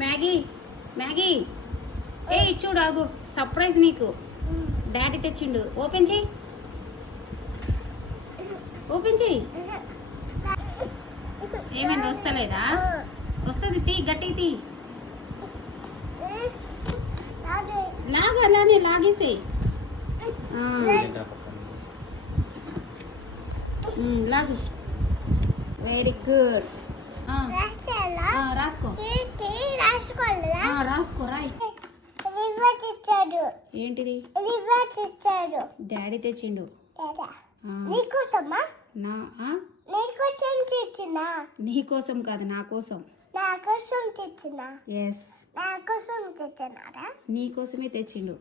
Maggi Maggi ఏ చూడు ఆగు surprise నీకు డాడీ తెచ్చిండు ఓపెన్ చెయ్యి ఓపెన్ చెయ్యి ఏమైంది వస్తలేదా వస్తుంది తీ గట్టి తీ లాగా అలానే లాగేసే లాగు వెరీ గుడ్ రాసుకో రాసుకో రాయ్ ఏంటిది డాడీ తెచ్చిండు నీకోసమా నీకోసం తెచ్చినా నీకోసం కాదు నా కోసం నా కోసం తెచ్చినా ఎస్ నా కోసం తెచ్చినారా నీకోసమే తెచ్చిండు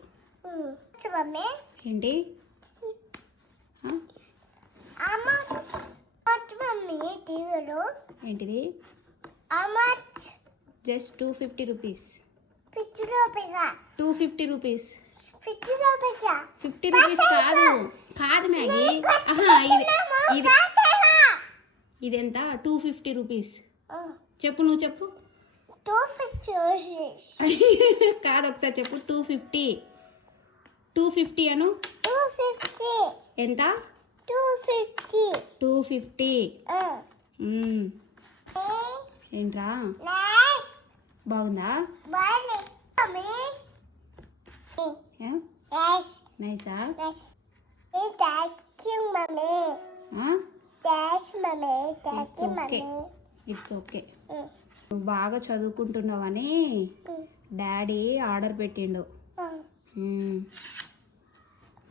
మమ్మీ ఏంటి మమ్మీ టీవీలో ఏంటిది అమచ్ జస్ట్ 250 రూపీస్ 50 రూపీసా 250 రూపీస్ 50 రూపీసా 50 రూపీస్ కాదు కాదు మ్యాగీ ఇది ఇదెంత 250 రూపీస్ చెప్పు నువ్వు చెప్పు 250 కాదు ఒకసారి చెప్పు 250 అను 250 ఎంత 250 ఏంట్రా నైస్ బాగుందా బాగుంది మమ్మీ నైస్ నైసా nice thank you mummy thanks mummy thank you mummy it's okay నువ్వు బాగా చదువుకుంటున్నావని డాడీ ఆర్డర్ పెట్టిండు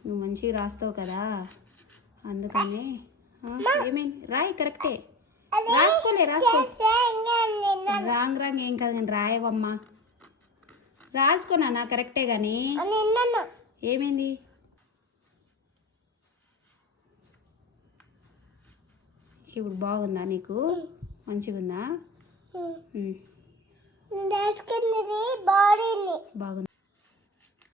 నువ్వు మంచిగా రాస్తావు కదా అందుకని ఏమైంది రాయి కరెక్టే రాసుకోలే రాసుకో రాంగ్ రాంగ్ ఏం కాదు నేను రాయవమ్మా రాసుకోనా కరెక్టే కానీ ఏమైంది ఇప్పుడు బాగుందా నీకు మంచిగా ఉందా బాడీని బాగుంది